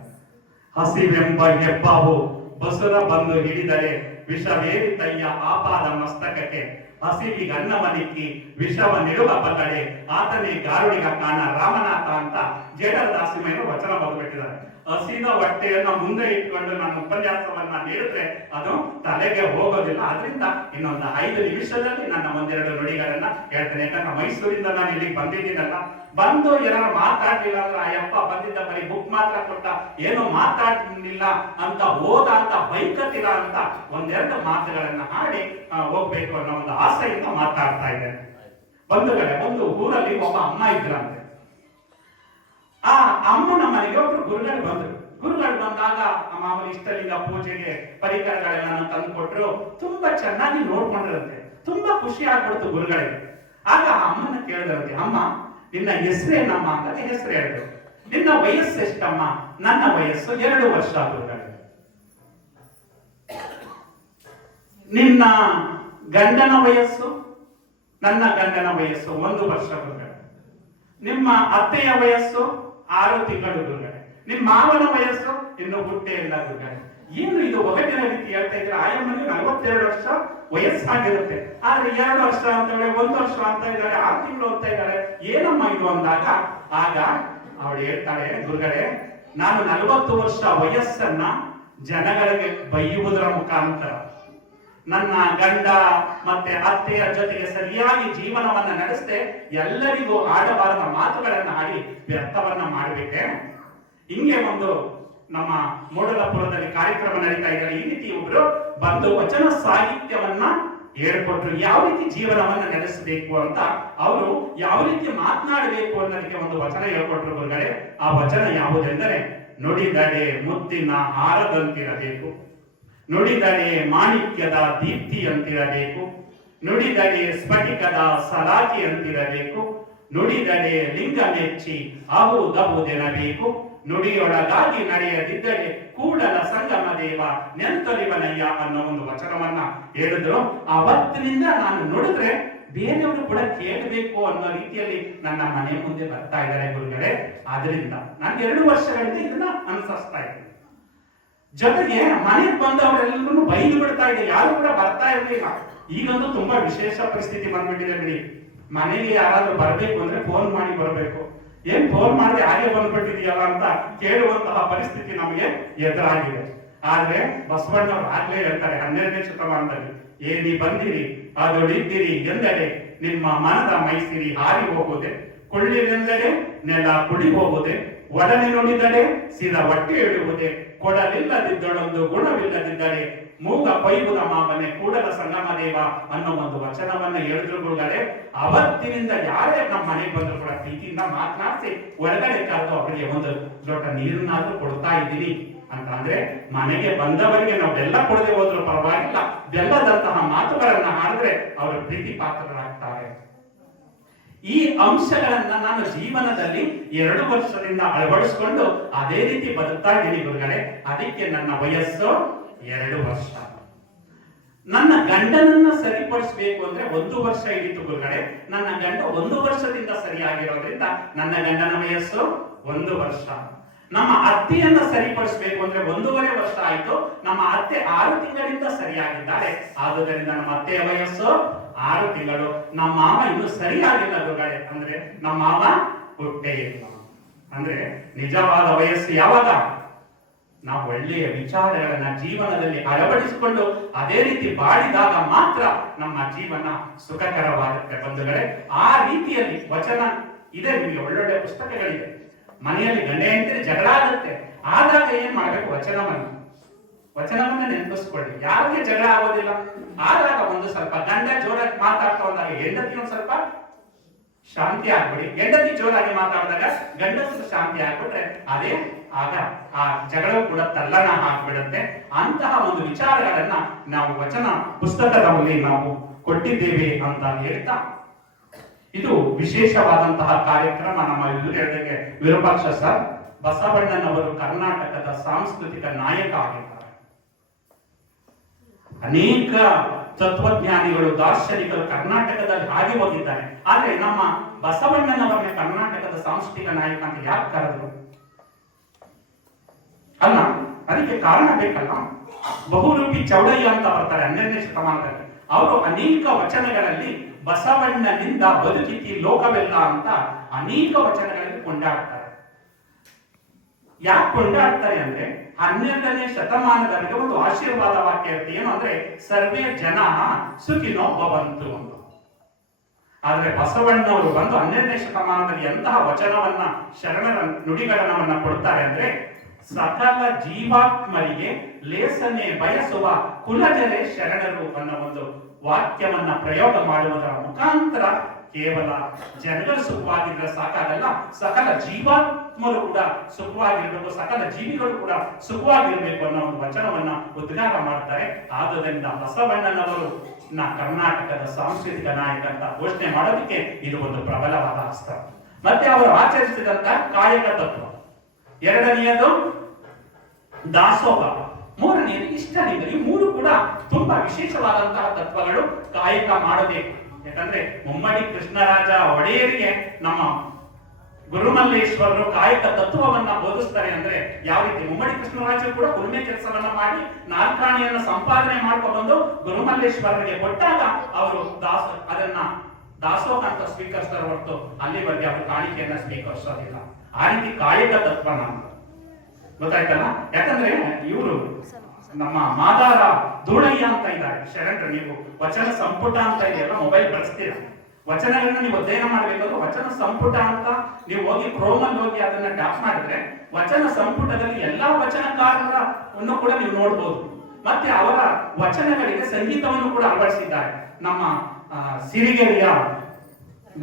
ಹಸಿವೆಂಬ ಹೆಬ್ಬಾವು ಬಸುರ ಬಂದು ಹಿಡಿದರೆ ವಿಷವೇರಿತಯ್ಯ ಆಪಾದ ಮಸ್ತಕಕ್ಕೆ ಹಸಿವಿಗೆ ಅನ್ನವನಿಕ್ಕಿ ವಿಷವ ನಿಡುವ ಬಲ್ಲಡೆ ಆತನೇ ಗಾರುಡಿಗ ಕಾಣ ರಾಮನಾಥ ಅಂತ ಜೇಡರ ದಾಸಿಮೆಯನ್ನು ವಚನ ಬರೆದ್ಬಿಟ್ಟಿದ್ದಾರೆ. ಹಸಿದ ಹೊಟ್ಟೆಯನ್ನ ಮುಂದೆ ಇಟ್ಕೊಂಡು ನಾನು ಉಪನ್ಯಾಸವನ್ನ ನೀಡಿದ್ರೆ ಅದು ತಲೆಗೆ ಹೋಗೋದಿಲ್ಲ. ಆದ್ರಿಂದ ಇನ್ನೊಂದು ಐದು ನಿಮಿಷದಲ್ಲಿ ನನ್ನ ಒಂದೆರಡು ನುಡಿಗಳನ್ನ ಹೇಳ್ತೇನೆ. ಯಾಕಂದ್ರೆ ಮೈಸೂರಿಂದ ನಾನು ಇಲ್ಲಿಗೆ ಬಂದಿದ್ದೀನಲ್ಲ. ಬಂದು ಏನಾದ್ರು ಮಾತಾಡ್ಲಿಲ್ಲ ಅಂದ್ರೆ, ಆ ಬಂದಿದ್ದ ಬರೀ ಬುಕ್ ಮಾತ್ರ ಕೊಟ್ಟ. ಏನು ಮಾತಾಡ್ಲಿಲ್ಲ ಅಂತ ಹೋದ ಅಂತ ಬೈಕತ್ತಿಲ್ಲ ಅಂತ ಒಂದೆರಡು ಮಾತುಗಳನ್ನ ಹಾಡಿ ಹೋಗ್ಬೇಕು ಅನ್ನೋ ಒಂದು ಆಸೆಯಿಂದ ಮಾತಾಡ್ತಾ ಇದ್ದೇನೆ. ಕಡೆ ಒಂದು ಊರಲ್ಲಿ ಒಬ್ಬ ಅಮ್ಮ ಇದ್ರಂತೆ ಆ ಅಮ್ಮನ ಮನೆಗೆ ಒಬ್ರು ಗುರುಗಳು ಬಂದ್ರು. ಗುರುಗಳು ಬಂದಾಗ ಮಾಮೂಲಿ ಇಷ್ಟಲಿಂಗ ಪೂಜೆಗೆ ಪರಿಕರಗಳೆಲ್ಲ ತಂದು ಕೊಟ್ಟರು ತುಂಬಾ ಚೆನ್ನಾಗಿ ನೋಡ್ಕೊಂಡ್ರಂತೆ. ತುಂಬಾ ಖುಷಿ ಆಗ್ಬಿಡ್ತು ಗುರುಗಳಿಗೆ. ಆಗ ಅಮ್ಮನ ಕೇಳಿದ್ರಂತೆ, ಅಮ್ಮ, ನಿನ್ನ ಹೆಸರೇನಮ್ಮ ಅಂತ ಹೆಸರು ಹೇಳಿದ್ರು. ನಿನ್ನ ವಯಸ್ಸು ಎಷ್ಟಮ್ಮ? ನನ್ನ ವಯಸ್ಸು ಎರಡು ವರ್ಷ ಗುರುಗಳೇ. ನಿನ್ನ ಗಂಡನ ವಯಸ್ಸು? ನನ್ನ ಗಂಡನ ವಯಸ್ಸು ಒಂದು ವರ್ಷ ಗುರುಗಳೇ. ನಿಮ್ಮ ಅತ್ತೆಯ ವಯಸ್ಸು? ಆರು ತಿಂಗಳು ಗುರುಗಳೇ ನಿಮ್ಮ ಮಾವನ ವಯಸ್ಸು ಇನ್ನು ಹುಟ್ಟೆ ಇಲ್ಲ ಗುರುಗಳೇ ಏನು ಇದು ಒಗಟಿನ ರೀತಿ ಹೇಳ್ತಾ ಇದ್ರೆ ಆಯಮ್ಮನಿಗೆ ನಲವತ್ತೆರಡು ವರ್ಷ ವಯಸ್ಸಾಗಿರುತ್ತೆ. ಆದ್ರೆ ಎರಡು ವರ್ಷ ಅಂತ ಹೇಳಿ ಒಂದು ವರ್ಷ ಅಂತ ಇದ್ದಾರೆ, ಆರು ತಿಂಗಳು ಅಂತ ಇದ್ದಾರೆ. ಏನಮ್ಮ ಇದು ಅಂದಾಗ? ಆಗ ಅವಳು ಹೇಳ್ತಾಳೆ, ದುರ್ಗಡೆ, ನಾನು ನಲವತ್ತು ವರ್ಷ ವಯಸ್ಸನ್ನ ಜನಗಳಿಗೆ ಬೈಯುವುದರ ಮುಖಾಂತರ ನನ್ನ ಗಂಡ ಮತ್ತೆ ಅತ್ತೆಯ ಜೊತೆಗೆ ಸರಿಯಾಗಿ ಜೀವನವನ್ನ ನಡೆಸದೆ ಎಲ್ಲರಿಗೂ ಆಡಬಾರದ ಮಾತುಗಳನ್ನ ಆಡಿ ವ್ಯರ್ಥವನ್ನ ಮಾಡಬೇಕೆ? ಹಿಂಗೆ ಒಂದು ನಮ್ಮ ಮೂಡಲಪುರದಲ್ಲಿ ಕಾರ್ಯಕ್ರಮ ನಡೀತಾ ಇದ್ದಾರೆ ಈ ರೀತಿ ಒಬ್ರು ಬಂದು ವಚನ ಸಾಹಿತ್ಯವನ್ನ ಹೇಳ್ಕೊಟ್ರು. ಯಾವ ರೀತಿ ಜೀವನವನ್ನ ನಡೆಸಬೇಕು ಅಂತ ಅವರು ಯಾವ ರೀತಿ ಮಾತನಾಡಬೇಕು ಅನ್ನೋದಕ್ಕೆ ಒಂದು ವಚನ ಹೇಳ್ಕೊಟ್ರು ಗುರುಗಳೇ. ಆ ವಚನ ಯಾವುದೆಂದರೆ ನುಡಿದಡೆ ಮುತ್ತಿನ ಹಾರದಂತಿರಬೇಕು. ನುಡಿದರೆ ಮಾಣಿಕ್ಯದ ದೀಪ್ತಿಯಂತಿರಬೇಕು, ನುಡಿದರೆ ಸ್ಫಟಿಕದ ಸಲಾಕಿಯಂತಿರಬೇಕು ನುಡಿದರೆ ಲಿಂಗ ಮೆಚ್ಚಿ ಅಹುದಹುದೆನಬೇಕು ನುಡಿಯೊಳಗಾಗಿ ನಡೆಯದಿದ್ದರೆ ಕೂಡಲ ಸಂಗಮ ದೇವ ನೆಂತೊಲಿವನಯ್ಯ ಅನ್ನೋ ಒಂದು ವಚನವನ್ನ ಹೇಳಿದ್ರು. ಅವತ್ತಿನಿಂದ ನಾನು ನುಡಿದ್ರೆ ಬೇರೆಯವರು ಕೂಡ ಕೇಳಬೇಕು ಅನ್ನೋ ರೀತಿಯಲ್ಲಿ ನನ್ನ ಮನೆ ಮುಂದೆ ಬರ್ತಾ ಇದ್ದಾರೆ ಗುರುಗಳೇ. ಆದ್ರಿಂದ ನಾನು ಎರಡು ವರ್ಷಗಳಿಂದ ಇದನ್ನ ಅನುಸರಿಸ್ತಾ ಇದ್ದೀನಿ. ಜೊತೆಗೆ ಮನೆಗೆ ಬಂದವರೆಲ್ಲರೂ ಬೈದು ಬಿಡ್ತಾ ಇದೆ ಯಾರು ಕೂಡ ಬರ್ತಾ ಇರಲಿಲ್ಲ. ಈಗಂತೂ ತುಂಬಾ ವಿಶೇಷ ಪರಿಸ್ಥಿತಿ ಬಂದ್ಬಿಟ್ಟಿದೆ ಬಿಡಿ. ಮನೆಗೆ ಯಾರಾದ್ರೂ ಬರ್ಬೇಕು ಅಂದ್ರೆ ಫೋನ್ ಮಾಡಿ ಬರಬೇಕು. ಏನ್ ಫೋನ್ ಮಾಡಿದ್ರೆ ಹಾಗೆ ಬಂದ್ಬಿಟ್ಟಿದೆಯಲ್ಲ ಅಂತ ಕೇಳುವಂತಹ ಪರಿಸ್ಥಿತಿ ನಮಗೆ ಎದುರಾಗಿದೆ. ಆದ್ರೆ ಬಸವಣ್ಣವ್ರು ಆಗ್ಲೇ ಹೇಳ್ತಾರೆ ಹನ್ನೆರಡನೇ ಶತಮಾನದಲ್ಲಿ ಏನಿ ಬಂದಿರಿ ಅದೊಳಿದ್ದೀರಿ ಎಂದರೆ ನಿಮ್ಮ ಮನದ ಮೈಸಿರಿ ಹಾರಿ ಹೋಗುವುದೇ ಕೊಳ್ಳಿರೆಂದರೆ ನೆಲ ಕುಡಿ ಹೋಗುವುದೇ ಒಡನೆ ನುಡಿದರೆ ಸೀದಾ ಹೊಟ್ಟೆ ಇಡುವುದೇ ಕೊಡಲಿಲ್ಲದಿದ್ದಳೊಂದು ಗುಣವಿಲ್ಲದಿದ್ದರೆ ಮೂಗ ಪೈಗುದ ಮಾಮನೆ ಕೂಡಲ ಸಂಗಮ ದೇವ ಅನ್ನೋ ಒಂದು ವಚನವನ್ನ ಹೇಳಿದ್ರು ಕೂಡಲೆ ಅವತ್ತಿನಿಂದ ಯಾರೇ ನಮ್ಮ ಮನೆಗೆ ಬಂದ್ರು ಕೂಡ ಪ್ರೀತಿಯಿಂದ ಮಾತನಾಡಿಸಿ ಹೊರಗಡೆ ಕರೆದು ಅವರಿಗೆ ಒಂದು ಲೋಟ ನೀರನ್ನಾದ್ರೂ ಕೊಡ್ತಾ ಇದ್ದೀನಿ ಅಂತ ಅಂದ್ರೆ ಮನೆಗೆ ಬಂದವರಿಗೆ ನಾವು ಬೆಲ್ಲ ಕೊಡದೆ ಹೋದ್ರೂ ಪರವಾಗಿಲ್ಲ. ಬೆಲ್ಲದಂತಹ ಮಾತುಗಳನ್ನ ಆಡಿದ್ರೆ ಅವರು ಪ್ರೀತಿ ಪಾತ್ರರಾಗ್ತಾರೆ ಈ ಅಂಶಗಳನ್ನ ನಾನು ಜೀವನದಲ್ಲಿ ಎರಡು ವರ್ಷದಿಂದ ಅಳವಡಿಸಿಕೊಂಡು ಅದೇ ರೀತಿ ಬದುಕ್ತಾ ಇದ್ದೀನಿ ಗುರುಗಳೇ. ಅದಕ್ಕೆ ನನ್ನ ವಯಸ್ಸು ಎರಡು ವರ್ಷ. ನನ್ನ ಗಂಡನನ್ನ ಸರಿಪಡಿಸಬೇಕು ಅಂದ್ರೆ ಒಂದು ವರ್ಷ ಹಿಡಿತು ಗುರುಗಳೇ. ನನ್ನ ಗಂಡ ಒಂದು ವರ್ಷದಿಂದ ಸರಿಯಾಗಿರೋದ್ರಿಂದ ನನ್ನ ಗಂಡನ ವಯಸ್ಸು ಒಂದು ವರ್ಷ. ನಮ್ಮ ಅತ್ತೆಯನ್ನ ಸರಿಪಡಿಸಬೇಕು ಅಂದ್ರೆ ಒಂದೂವರೆ ವರ್ಷ ಆಯ್ತು. ನಮ್ಮ ಅತ್ತೆ ಆರು ತಿಂಗಳಿಂದ ಸರಿಯಾಗಿದ್ದಾರೆ. ಆದುದರಿಂದ ನಮ್ಮ ಅತ್ತೆಯ ವಯಸ್ಸು ಆರು ತಿಂಗಳು. ನಮ್ಮ ಮಾವ ಇನ್ನು ಸರಿಯಾಗಿಲ್ಲ ಗುರುಗಳೇ ಅಂದ್ರೆ ನಮ್ಮ ಮಾವ ಹುಟ್ಟೇ ಇಲ್ಲ ಅಂದ್ರೆ ನಿಜವಾದ ವಯಸ್ಸು ಯಾವಾಗ? ನಾವು ಒಳ್ಳೆಯ ವಿಚಾರಗಳನ್ನ ಜೀವನದಲ್ಲಿ ಅಳವಡಿಸಿಕೊಂಡು ಅದೇ ರೀತಿ ಬಾಳಿದಾಗ ಮಾತ್ರ ನಮ್ಮ ಜೀವನ ಸುಖಕರವಾಗುತ್ತೆ ಬಂಧುಗಳೇ. ಆ ರೀತಿಯಲ್ಲಿ ವಚನ ಇದೆ, ನಿಮಗೆ ಒಳ್ಳೊಳ್ಳೆ ಪುಸ್ತಕಗಳಿದೆ. ಮನೆಯಲ್ಲಿ ಗಂಡ ಹೆಂಡತಿ ಜಗಳ ಆಗುತ್ತೆ. ಆದಾಗ ಏನ್ ಮಾಡಬೇಕು? ವಚನವನ್ನ. ವಚನವನ್ನ ನೆನಪಿಸ್ಕೊಳ್ಳಿ. ಯಾರಿಗೆ ಜಗಳ ಆಗೋದಿಲ್ಲ. ಆದಾಗ ಒಂದು ಸ್ವಲ್ಪ ಗಂಡ ಜೋರಾಗಿ ಮಾತಾಡ್ತಾ ಹೋದಾಗ ಹೆಂಡತಿ ಒಂದು ಸ್ವಲ್ಪ ಶಾಂತಿ ಆಗ್ಬಿಡಿ. ಹೆಂಡತಿ ಜೋರಾಗಿ ಮಾತಾಡಿದಾಗ ಗಂಡಸರು ಶಾಂತಿ ಆಗ್ಬಿಟ್ರೆ ಅದೇ ಆಗ ಆ ಜಗಳ ಕೂಡ ತಲ್ಲಣ ಆಗ್ಬಿಡುತ್ತೆ. ಅಂತಹ ಒಂದು ವಿಚಾರಗಳನ್ನ ನಾವು ವಚನ ಪುಸ್ತಕದಲ್ಲಿ ನಾವು ಕೊಟ್ಟಿದ್ದೇವೆ ಅಂತ ಹೇಳ್ತಾ ಇದು ವಿಶೇಷವಾದಂತಹ ಕಾರ್ಯಕ್ರಮ. ನಮ್ಮ ವಿರೂಪಾಕ್ಷ ಸರ್, ಬಸವಣ್ಣನವರು ಕರ್ನಾಟಕದ ಸಾಂಸ್ಕೃತಿಕ ನಾಯಕ ಆಗಿದ್ದಾರೆ. ಅನೇಕ ತತ್ವಜ್ಞಾನಿಗಳು, ದಾರ್ಶನಿಕರು ಕರ್ನಾಟಕದಲ್ಲಿ ಹಾಗೆ ಹೋಗಿದ್ದಾರೆ ಆದ್ರೆ ನಮ್ಮ ಬಸವಣ್ಣನವರನ್ನ ಕರ್ನಾಟಕದ ಸಾಂಸ್ಕೃತಿಕ ನಾಯಕ ಅಂತ ಯಾಕೆ ಕರೆದ್ರು? ಅಲ್ಲ, ಅದಕ್ಕೆ ಕಾರಣ ಬೇಕಲ್ಲ? ಬಹುರೂಪಿ ಚೌಡಯ್ಯ ಅಂತ ಬರ್ತಾರೆ, ಹನ್ನೆರಡನೇ ಶತಮಾನದಲ್ಲಿ. ಅವರು ಅನೇಕ ವಚನಗಳಲ್ಲಿ ಬಸವಣ್ಣನಿಂದ ಬದುಕಿತಿ ಲೋಕವೆಲ್ಲ ಅಂತ ಅನೇಕ ವಚನಗಳಲ್ಲಿ ಕೊಂಡಾಡ್ತಾರೆ. ಯಾಕೆ ಕೊಂಡಾಡ್ತಾರೆ ಅಂದ್ರೆ ಹನ್ನೆರಡನೇ ಶತಮಾನದವರೆಗೆ ಒಂದು ಆಶೀರ್ವಾದ ವಾಕ್ಯ ಇರುತ್ತೆ. ಏನು ಅಂದ್ರೆ, ಸರ್ವೇ ಜನ ಸುಖಿನೋ ಭವಂತು ಅಂತ. ಆದ್ರೆ ಬಸವಣ್ಣವರು ಬಂದು ಹನ್ನೆರಡನೇ ಶತಮಾನದಲ್ಲಿ ಎಂತಹ ವಚನವನ್ನ, ಶರಣರ ನುಡಿಗಳನ್ನ ಕೊಡ್ತಾರೆ ಅಂದ್ರೆ, ಸಕಲ ಜೀವಾತ್ಮರಿಗೆ ಲೇಸನೆ ಬಯಸುವ ಕುಲಜನೆ ಶರಣರು ಅನ್ನೋ ಒಂದು ವಾಕ್ಯವನ್ನ ಪ್ರಯೋಗ ಮಾಡುವುದರ ಮುಖಾಂತರ ಕೇವಲ ಜನಗಳು ಸುಖವಾಗಿದ್ರೆ ಸಾಕಾಗಲ್ಲ, ಸಕಲ ಜೀವಾತ್ಮರು ಕೂಡ ಸುಖವಾಗಿರ್ಬೇಕು, ಸಕಲ ಜೀವಿಗಳು ಕೂಡ ಸುಖವಾಗಿರ್ಬೇಕು ಅನ್ನೋ ಒಂದು ವಚನವನ್ನ ಉದ್ಗಾರ ಮಾಡ್ತಾರೆ. ಆದುದರಿಂದ ಬಸವಣ್ಣನವರು ನಾ ಕರ್ನಾಟಕದ ಸಾಂಸ್ಕೃತಿಕ ನಾಯಕ ಅಂತ ಘೋಷಣೆ ಮಾಡೋದಕ್ಕೆ ಇದು ಒಂದು ಪ್ರಬಲವಾದ ಅಸ್ತ್ರ ಮತ್ತೆ ಅವರು ಆಚರಿಸಿದಂತ ಕಾಯಕ ತತ್ವ. ಎರಡನೆಯದು ದಾಸೋಹ. ಮೂರನೆಯದು ಇಷ್ಟ ಈ ಮೂರು ಕೂಡ ತುಂಬಾ ವಿಶೇಷವಾದಂತಹ ತತ್ವಗಳು ಕಾಯಕ ಮಾಡಬೇಕು. ಯಾಕಂದ್ರೆ ಮುಮ್ಮಡಿ ಕೃಷ್ಣರಾಜ ಒಡೆಯರಿಗೆ ನಮ್ಮ ಗುರುಮಲ್ಲೇಶ್ವರರು ಕಾಯಕ ತತ್ವವನ್ನ ಬೋಧಿಸ್ತಾರೆ ಅಂದ್ರೆ ಯಾವ ರೀತಿ? ಮುಮ್ಮಡಿ ಕೃಷ್ಣರಾಜರು ಕೂಡ ಉಳ್ಮೆ ಕೆಲಸವನ್ನ ಮಾಡಿ ನಾಲ್ಕಾಣಿಯನ್ನ ಸಂಪಾದನೆ ಮಾಡ್ಕೊಂಡು ಗುರುಮಲ್ಲೇಶ್ವರರಿಗೆ ಕೊಟ್ಟಾಗ ಅವರು ದಾಸ ಅದನ್ನ ದಾಸೋಹ ಅಂತ ಸ್ವೀಕರಿಸ್ತಾರೆ ಹೊರತು ಅಲ್ಲಿವರೆಗೆ ಅವರು ಕಾಣಿಕೆಯನ್ನ ಸ್ವೀಕರಿಸೋದಿಲ್ಲ. ಆ ರೀತಿ ಕಾಯಕ ತತ್ವ ಅಂತ ಗೊತ್ತಾಯ್ತಲ್ಲ? ಯಾಕಂದ್ರೆ ಇವರು ನಮ್ಮ ಮಾದಾರ ದೋಣಯ್ಯ ಅಂತ ಇದ್ದಾರೆ. ಶರಣರು, ನೀವು ವಚನ ಸಂಪುಟ ಅಂತ ಇದೆಯಲ್ಲ ಮೊಬೈಲ್ ಬಳಸ್ತೀರಾ? ವಚನಗಳನ್ನ ನೀವು ಅಧ್ಯಯನ ಮಾಡಬೇಕಾದ್ರೆ ವಚನ ಸಂಪುಟ ಅಂತ ನೀವು ಹೋಗಿ ಕ್ರೋಮಲ್ಲಿ ಹೋಗಿ ಅದನ್ನ ಟ್ಯಾಪ್ ಮಾಡಿದ್ರೆ ವಚನ ಸಂಪುಟದಲ್ಲಿ ಎಲ್ಲಾ ವಚನಕಾರರನ್ನು ಕೂಡ ನೀವು ನೋಡ್ಬೋದು. ಮತ್ತೆ ಅವರ ವಚನಗಳಿಗೆ ಸಂಗೀತವನ್ನು ಕೂಡ ಅಳವಡಿಸಿದ್ದಾರೆ. ನಮ್ಮ ಸಿರಿಗೆರೆಯ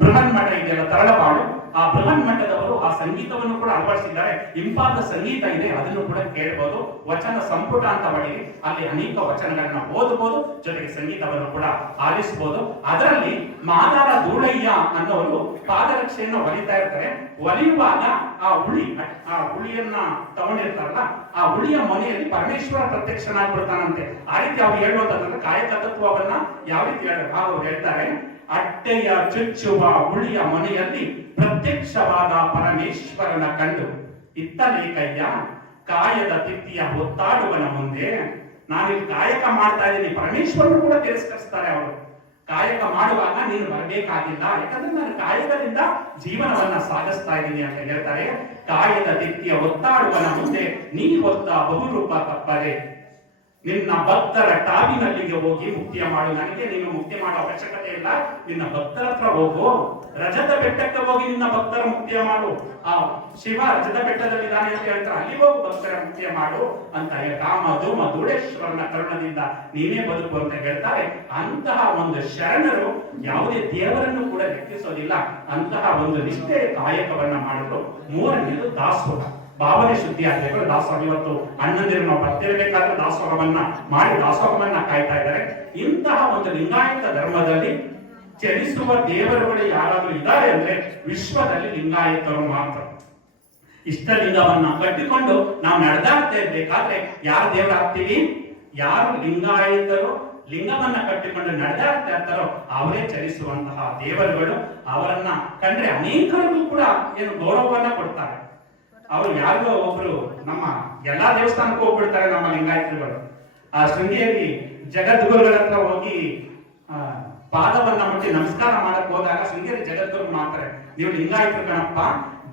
ಬೃಹನ್ ಮಠ ಇದೆಯಲ್ಲ, ತರಳಬಾಳು. ಆ ಬೃಹನ್ ಮಠದವರು ಆ ಸಂಗೀತವನ್ನು ಕೂಡ ಅಳವಡಿಸಿದ್ದಾರೆ. ಇಂಪಾದ ಸಂಗೀತ ಇದೆ, ಅದನ್ನು ಕೂಡ ಕೇಳಬಹುದು ವಚನ ಸಂಪುಟ ಅಂತ ಮಾಡಿ ಅಲ್ಲಿ ಅನೇಕ ವಚನಗಳನ್ನ ಓದಬಹುದು ಜೊತೆಗೆ ಸಂಗೀತವನ್ನು ಕೂಡ ಆಲಿಸಬಹುದು ಅದರಲ್ಲಿ ಮಾದಾರ ಧೂಳಯ್ಯ ಅನ್ನೋರು ಪಾದರಕ್ಷೆಯನ್ನು ಹೊಲಿತಾ ಇರ್ತಾರೆ. ಒಲಿಯುವಾಗ ಆ ಹುಳಿ, ಆ ಹುಳಿಯನ್ನ ತಗೊಂಡಿರ್ತಾರಲ್ಲ, ಆ ಹುಳಿಯ ಮನೆಯಲ್ಲಿ ಪರಮೇಶ್ವರ ಪ್ರತ್ಯಕ್ಷನಾಗ್ಬಿಡ್ತಾನಂತೆ. ಆ ರೀತಿ ಅವ್ರು ಹೇಳುವಂತಂದ್ರೆ ಕಾಯಕ ತತ್ವವನ್ನ ಯಾವ ರೀತಿ ಅವ್ರು ಹೇಳ್ತಾರೆ? ಅಟ್ಟೆಯ ಚುಚ್ಚುವ ಹುಳಿಯ ಮನೆಯಲ್ಲಿ ಪ್ರತ್ಯಕ್ಷವಾದ ಪರಮೇಶ್ವರನ ಕಂಡು ಇತ್ತಲೇಕಯ್ಯ ಕಾಯದ ತಿಥಿಯ ಹೊತ್ತಾಡುವನ ಮುಂದೆ ನಾನಿಲ್ಲಿ ಕಾಯಕ ಮಾಡ್ತಾ ಇದ್ದೀನಿ. ಪರಮೇಶ್ವರನು ಕೂಡ ತಿರಸ್ಕರಿಸ್ತಾರೆ ಅವರು. ಕಾಯಕ ಮಾಡುವಾಗ ನೀನು ಬರಬೇಕಾಗಿಲ್ಲ, ಯಾಕಂದ್ರೆ ನಾನು ಕಾಯಕದಿಂದ ಜೀವನವನ್ನ ಸಾಗಿಸ್ತಾ ಇದ್ದೀನಿ ಅಂತ ಹೇಳ್ತಾರೆ. ಕಾಯದ ತಿಥಿಯ ಒತ್ತಾಡುವನ ಮುಂದೆ ನೀ ಹೊತ್ತ ಬಹುರೂಪ ತಪ್ಪರೆ ನಿನ್ನ ಭಕ್ತರ ಟಾಬಿನಲ್ಲಿಗೆ ಹೋಗಿ ಮುಕ್ತಿಯ ಮಾಡು. ನನಗೆ ನೀನು ಮುಕ್ತಿ ಮಾಡೋ ಅವಶ್ಯಕತೆ ಇಲ್ಲ. ನಿನ್ನ ಭಕ್ತರ ಹತ್ರ ಹೋಗು. ರಜತ ಬೆಟ್ಟಕ್ಕೆ ಹೋಗಿ ನಿನ್ನ ಭಕ್ತರ ಮುಕ್ತಿಯ ಮಾಡು. ಆ ಶಿವ ರಜತ ಬೆಟ್ಟದಲ್ಲಿದ್ದಾನೆ ಅಂತ ಹೇಳ್ತಾರೆ ಅಲ್ಲಿ ಹೋಗು ಭಕ್ತರ ಮುಕ್ತಿಯ ಮಾಡು ಅಂತ ಕಾಮ ಧೂಮ ಧೂಳೇಶ್ವರನ ಕರುಣದಿಂದ ನೀನೇ ಬದುಕು ಅಂತ ಹೇಳ್ತಾರೆ. ಅಂತಹ ಒಂದು ಶರಣರು ಯಾವುದೇ ದೇವರನ್ನು ಕೂಡ ಲೆಕ್ಕಿಸೋದಿಲ್ಲ. ಅಂತಹ ಒಂದು ನಿಷ್ಠೆಯ ಕಾಯಕವನ್ನ ಮಾಡಲು ಮೂರನೇದು ದಾಸೋಹ. ಭಾವನೆ ಶುದ್ಧಿ ಆಗಬೇಕು ದಾಸೋಹ ಇವತ್ತು ಅಣ್ಣಂದಿರು ನಾವು ಬರ್ತಿರಬೇಕಾದ್ರೆ ದಾಸೋಹವನ್ನ ಮಾಡಿ ದಾಸೋಹವನ್ನ ಕಾಯ್ತಾ ಇದ್ದಾರೆ. ಇಂತಹ ಒಂದು ಲಿಂಗಾಯತ ಧರ್ಮದಲ್ಲಿ ಚಲಿಸುವ ದೇವರುಗಳು ಯಾರಾದ್ರೂ ಇದ್ದಾರೆ ಅಂದ್ರೆ ವಿಶ್ವದಲ್ಲಿ ಲಿಂಗಾಯತರು ಮಾತ್ರ. ಇಷ್ಟಲಿಂಗವನ್ನ ಕಟ್ಟಿಕೊಂಡು ನಾವು ನಡೆದಾಡ್ತಾ ಇರ್ಬೇಕಾದ್ರೆ ಯಾರ ದೇವರಾಗ್ತೀವಿ ಯಾರು ಲಿಂಗಾಯತರು? ಲಿಂಗವನ್ನ ಕಟ್ಟಿಕೊಂಡು ನಡೆದಾಡ್ತಾ ಇರ್ತಾರೋ ಅವರೇ ಚಲಿಸುವಂತಹ ದೇವರುಗಳು ಅವರನ್ನ ಕಂಡ್ರೆ ಅನೇಕರಿಗೂ ಕೂಡ ಏನು ಗೌರವವನ್ನ ಕೊಡ್ತಾರೆ. ಅವರು ಯಾರಿಗೋ ಒಬ್ರು ನಮ್ಮ ಎಲ್ಲಾ ದೇವಸ್ಥಾನಕ್ಕೂ ಹೋಗ್ಬಿಡ್ತಾರೆ ನಮ್ಮ ಲಿಂಗಾಯತರುಗಳು. ಆ ಶೃಂಗೇರಿ ಜಗದ್ಗುರುಗಳ ಹತ್ರ ಹೋಗಿ ಆ, ಪಾದವನ್ನ ಮುಟ್ಟಿ ನಮಸ್ಕಾರ ಮಾಡಕ್ ಹೋದಾಗ ಶೃಂಗೇರಿ ಜಗದ್ಗುರು ಮಾತ್ರ ನೀವು ಲಿಂಗಾಯತರು ಕಣಪ್ಪ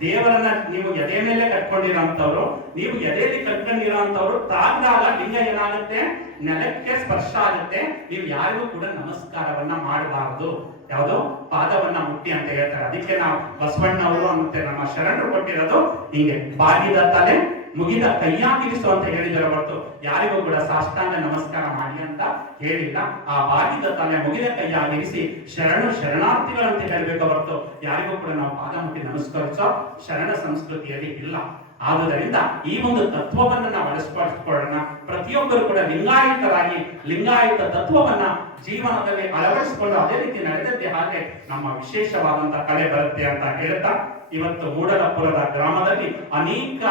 ದೇವರನ್ನ ನೀವು ಎದೆ ಮೇಲೆ ಕಟ್ಕೊಂಡಿರೋಂಥವ್ರು ನೀವು ಎದೆಯಲ್ಲಿ ಕಟ್ಕೊಂಡಿರೋಂಥವ್ರು ತಾಗ್ದಾಗ ಲಿಂಗ ಏನಾಗುತ್ತೆ? ನೆಲಕ್ಕೆ ಸ್ಪರ್ಶ ಆಗುತ್ತೆ. ನೀವು ಯಾರಿಗೂ ಕೂಡ ನಮಸ್ಕಾರವನ್ನ ಮಾಡಬಾರದು. ಯಾವುದು ಪಾದವನ್ನ ಮುಟ್ಟಿ ಅಂತ ಹೇಳ್ತಾರೆ. ಅದಕ್ಕೆ ನಾವು ಬಸವಣ್ಣವರು ಮತ್ತೆ ನಮ್ಮ ಶರಣರು ಕೊಟ್ಟಿರೋದು ಹಿಂಗೆ ಬಾಗಿದ ತಲೆ ಮುಗಿದ ಕೈಯಾಗಿರಿಸು ಅಂತ ಹೇಳಿದರೆ ಹೊರತು ಯಾರಿಗೂ ಕೂಡ ಸಾಷ್ಟಾಂಗ ನಮಸ್ಕಾರ ಮಾಡಿ ಅಂತ ಹೇಳಿಲ್ಲ. ಆ ಬಾಗಿದ ತಾನೆ ಮುಗಿದ ಕೈಯಾಗಿರಿಸಿ ಶರಣು ಶರಣಾರ್ಥಿಗಳು ಅಂತ ಹೇಳಬೇಕು ಹೊರತು ಯಾರಿಗೂ ಕೂಡ ನಾವು ಪಾದ ಮುಟ್ಟಿ ನಮಸ್ಕರಿಸೋ ಶರಣ ಸಂಸ್ಕೃತಿಯಲ್ಲಿ ಇಲ್ಲ. ಆದುದರಿಂದ ಈ ಒಂದು ತತ್ವವನ್ನು ನಾವು ಅಳವಡಿಸಿಕೊಳ್ಳೋಣ. ಪ್ರತಿಯೊಬ್ಬರು ಕೂಡ ಲಿಂಗಾಯತರಾಗಿ, ಲಿಂಗಾಯತ ತತ್ವವನ್ನ ಜೀವನದಲ್ಲಿ ಅಳವಡಿಸಿಕೊಂಡು ಅದೇ ರೀತಿ ನಡೆದದ್ದೇ ಹಾಗೆ ನಮ್ಮ ವಿಶೇಷವಾದಂತಹ ಕಲೆ ಬರುತ್ತೆ ಅಂತ ಹೇಳ್ತಾ ಇವತ್ತು ಮೂಡಲಪುರದ ಗ್ರಾಮದಲ್ಲಿ ಅನೇಕ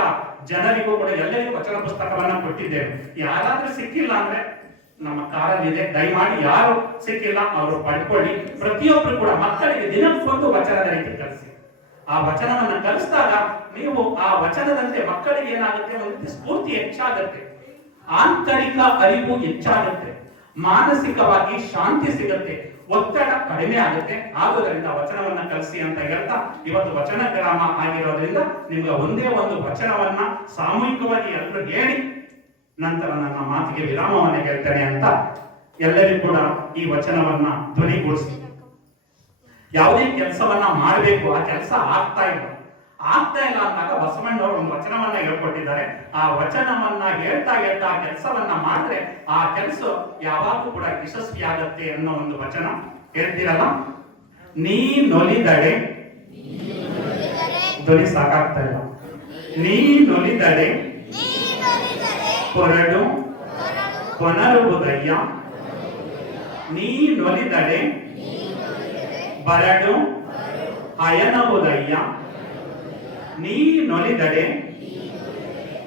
ಜನರಿಗೂ ಕೂಡ ಎಲ್ಲರಿಗೂ ವಚನ ಪುಸ್ತಕವನ್ನ ಕೊಟ್ಟಿದ್ದೇವೆ. ಯಾರಾದ್ರೂ ಸಿಕ್ಕಿಲ್ಲ ಅಂದ್ರೆ ನಮ್ಮ ಕಾರಲ್ಲಿದೆ ದಯಮಾಡಿ ಯಾರು ಸಿಕ್ಕಿಲ್ಲ ಅವರು ಪಡ್ಕೊಳ್ಳಿ. ಪ್ರತಿಯೊಬ್ಬರು ಕೂಡ ಮಕ್ಕಳಿಗೆ ದಿನಕ್ಕೊಂದು ವಚನದ ರೀತಿ ಕಲಿಸಿ. ಆ ವಚನವನ್ನ ಕಲಿಸಿದಾಗ ನೀವು ಆ ವಚನದಂತೆ ಮಕ್ಕಳಿಗೆ ಏನಾಗುತ್ತೆ? ಸ್ಫೂರ್ತಿ ಹೆಚ್ಚಾಗುತ್ತೆ. ಆಂತರಿಕ ಅರಿವು ಹೆಚ್ಚಾಗುತ್ತೆ. ಮಾನಸಿಕವಾಗಿ ಶಾಂತಿ ಸಿಗುತ್ತೆ, ಒತ್ತಡ ಕಡಿಮೆ ಆಗುತ್ತೆ. ಆದುದರಿಂದ ವಚನವನ್ನ ಕಲಿಸಿ ಅಂತ ಹೇಳ್ತಾ, ಇವತ್ತು ವಚನ ಗ್ರಾಮ ಆಗಿರೋದ್ರಿಂದ ನಿಮ್ಗೆ ಒಂದೇ ಒಂದು ವಚನವನ್ನ ಸಾಮೂಹಿಕವಾಗಿ ಎಲ್ಲರೂ ಹೇಳಿ, ನಂತರ ನನ್ನ ಮಾತಿಗೆ ವಿರಾಮವನ್ನ ಹೇಳ್ತೇನೆ ಅಂತ ಎಲ್ಲರಿಗೂ ಕೂಡ ಈ ವಚನವನ್ನ ಧ್ವನಿಗೂಡಿಸಿ ಯಾವುದೇ ಕೆಲಸವನ್ನ ಮಾಡಬೇಕು, ಆ ಕೆಲಸ ಆಗ್ತಾ ಇಲ್ಲ. ಆಗ್ತಾ ಇಲ್ಲ ಅಂದಾಗ ಬಸವಣ್ಣವರು ಒಂದು ವಚನವನ್ನ ಹೇಳ್ಕೊಟ್ಟಿದ್ದಾರೆ. ಆ ವಚನವನ್ನ ಹೇಳ್ತಾ ಹೇಳ್ತಾ ಕೆಲಸವನ್ನ ಮಾಡಿದ್ರೆ ಆ ಕೆಲಸ ಯಾವಾಗೂ ಕೂಡ ಯಶಸ್ವಿ ಆಗತ್ತೆ ಅನ್ನೋ ಒಂದು ವಚನ. ಹೇಳ್ತೀರಲ್ಲ? ನೀ ನೊಲಿದಡೆ. ಧ್ವನಿ ಸಾಕಾಗ್ತಾ ಇಲ್ಲ. ನೀ ನೊಲಿದಡೆ. ಕೊರಡು. ಕೊನರುವುದಯ್ಯ ನೀ ನೊಲಿದಡೆ. ಬರಡು. ಅಯನವುದಯ್ಯ ನೀ ನೊಲಿದಡೆ